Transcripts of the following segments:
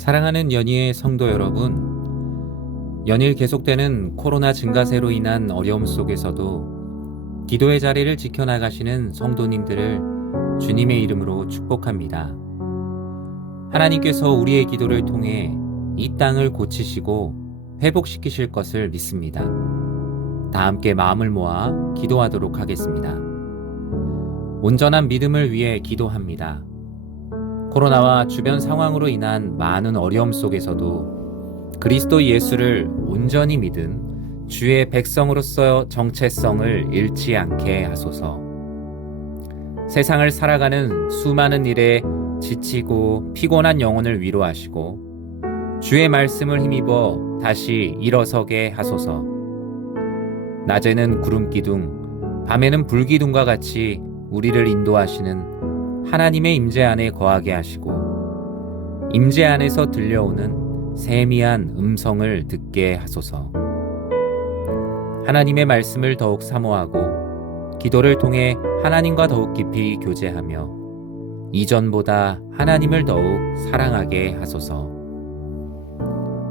사랑하는 연희의 성도 여러분, 연일 계속되는 코로나 증가세로 인한 어려움 속에서도 기도의 자리를 지켜나가시는 성도님들을 주님의 이름으로 축복합니다. 하나님께서 우리의 기도를 통해 이 땅을 고치시고 회복시키실 것을 믿습니다. 다 함께 마음을 모아 기도하도록 하겠습니다. 온전한 믿음을 위해 기도합니다. 코로나와 주변 상황으로 인한 많은 어려움 속에서도 그리스도 예수를 온전히 믿은 주의 백성으로서 정체성을 잃지 않게 하소서. 세상을 살아가는 수많은 일에 지치고 피곤한 영혼을 위로하시고 주의 말씀을 힘입어 다시 일어서게 하소서. 낮에는 구름기둥, 밤에는 불기둥과 같이 우리를 인도하시는 하나님의 임재 안에 거하게 하시고 임재 안에서 들려오는 세미한 음성을 듣게 하소서. 하나님의 말씀을 더욱 사모하고 기도를 통해 하나님과 더욱 깊이 교제하며 이전보다 하나님을 더욱 사랑하게 하소서.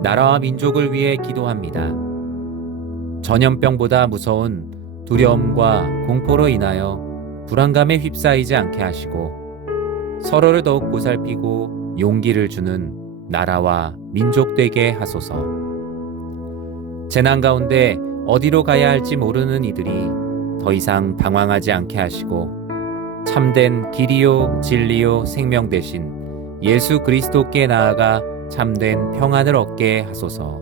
나라와 민족을 위해 기도합니다. 전염병보다 무서운 두려움과 공포로 인하여 불안감에 휩싸이지 않게 하시고 서로를 더욱 보살피고 용기를 주는 나라와 민족 되게 하소서. 재난 가운데 어디로 가야 할지 모르는 이들이 더 이상 방황하지 않게 하시고 참된 길이요 진리요 생명 되신 예수 그리스도께 나아가 참된 평안을 얻게 하소서.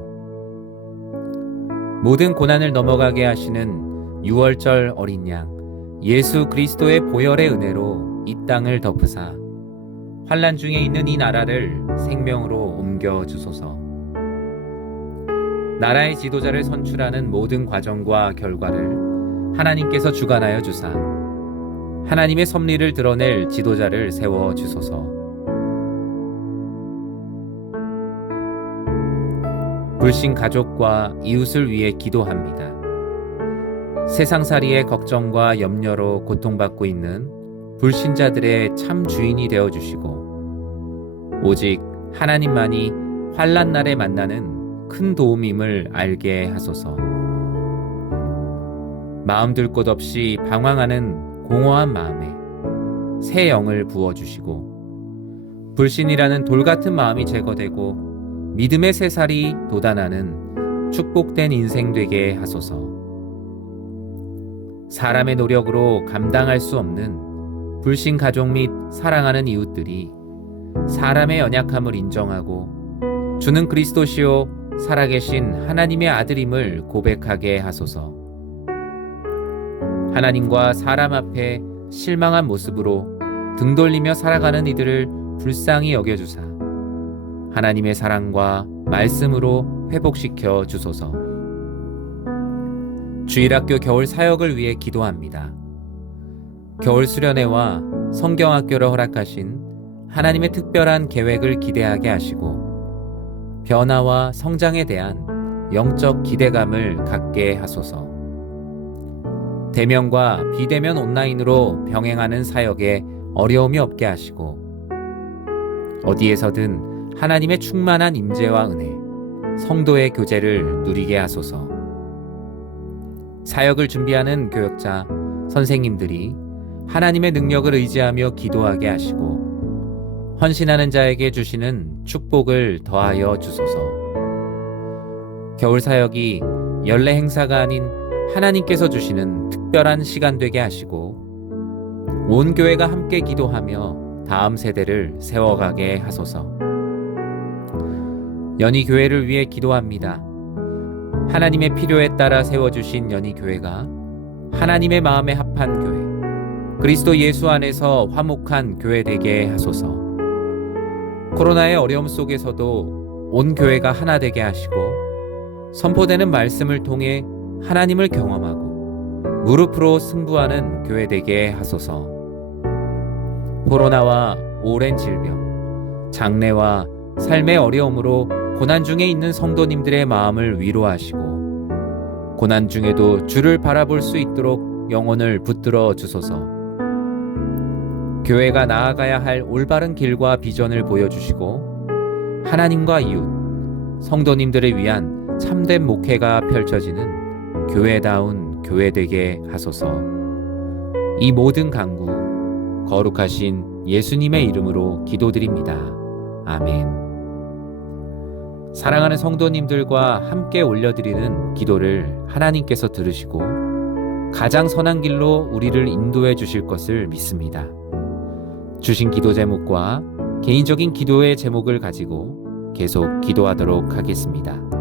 모든 고난을 넘어가게 하시는 6월절 어린 양 예수 그리스도의 보혈의 은혜로 이 땅을 덮으사 환난 중에 있는 이 나라를 생명으로 옮겨 주소서. 나라의 지도자를 선출하는 모든 과정과 결과를 하나님께서 주관하여 주사 하나님의 섭리를 드러낼 지도자를 세워 주소서. 불신 가족과 이웃을 위해 기도합니다. 세상살이의 걱정과 염려로 고통받고 있는 불신자들의 참 주인이 되어주시고 오직 하나님만이 환난 날에 만나는 큰 도움임을 알게 하소서. 마음 둘 곳 없이 방황하는 공허한 마음에 새 영을 부어주시고 불신이라는 돌같은 마음이 제거되고 믿음의 새살이 돋아나는 축복된 인생 되게 하소서. 사람의 노력으로 감당할 수 없는 불신 가족 및 사랑하는 이웃들이 사람의 연약함을 인정하고 주는 그리스도시요 살아계신 하나님의 아들임을 고백하게 하소서. 하나님과 사람 앞에 실망한 모습으로 등 돌리며 살아가는 이들을 불쌍히 여겨주사 하나님의 사랑과 말씀으로 회복시켜 주소서. 주일학교 겨울 사역을 위해 기도합니다. 겨울 수련회와 성경학교를 허락하신 하나님의 특별한 계획을 기대하게 하시고 변화와 성장에 대한 영적 기대감을 갖게 하소서. 대면과 비대면 온라인으로 병행하는 사역에 어려움이 없게 하시고 어디에서든 하나님의 충만한 임재와 은혜, 성도의 교제를 누리게 하소서. 사역을 준비하는 교역자, 선생님들이 하나님의 능력을 의지하며 기도하게 하시고 헌신하는 자에게 주시는 축복을 더하여 주소서. 겨울 사역이 연례 행사가 아닌 하나님께서 주시는 특별한 시간 되게 하시고 온 교회가 함께 기도하며 다음 세대를 세워가게 하소서. 연희 교회를 위해 기도합니다. 하나님의 필요에 따라 세워주신 연희 교회가 하나님의 마음에 합한 교회, 그리스도 예수 안에서 화목한 교회 되게 하소서. 코로나의 어려움 속에서도 온 교회가 하나 되게 하시고 선포되는 말씀을 통해 하나님을 경험하고 무릎으로 승부하는 교회 되게 하소서. 코로나와 오랜 질병, 장래와 삶의 어려움으로 고난 중에 있는 성도님들의 마음을 위로하시고 고난 중에도 주를 바라볼 수 있도록 영혼을 붙들어 주소서. 교회가 나아가야 할 올바른 길과 비전을 보여주시고 하나님과 이웃, 성도님들을 위한 참된 목회가 펼쳐지는 교회다운 교회 되게 하소서. 이 모든 간구 거룩하신 예수님의 이름으로 기도드립니다. 아멘. 사랑하는 성도님들과 함께 올려드리는 기도를 하나님께서 들으시고 가장 선한 길로 우리를 인도해 주실 것을 믿습니다. 주신 기도 제목과 개인적인 기도의 제목을 가지고 계속 기도하도록 하겠습니다.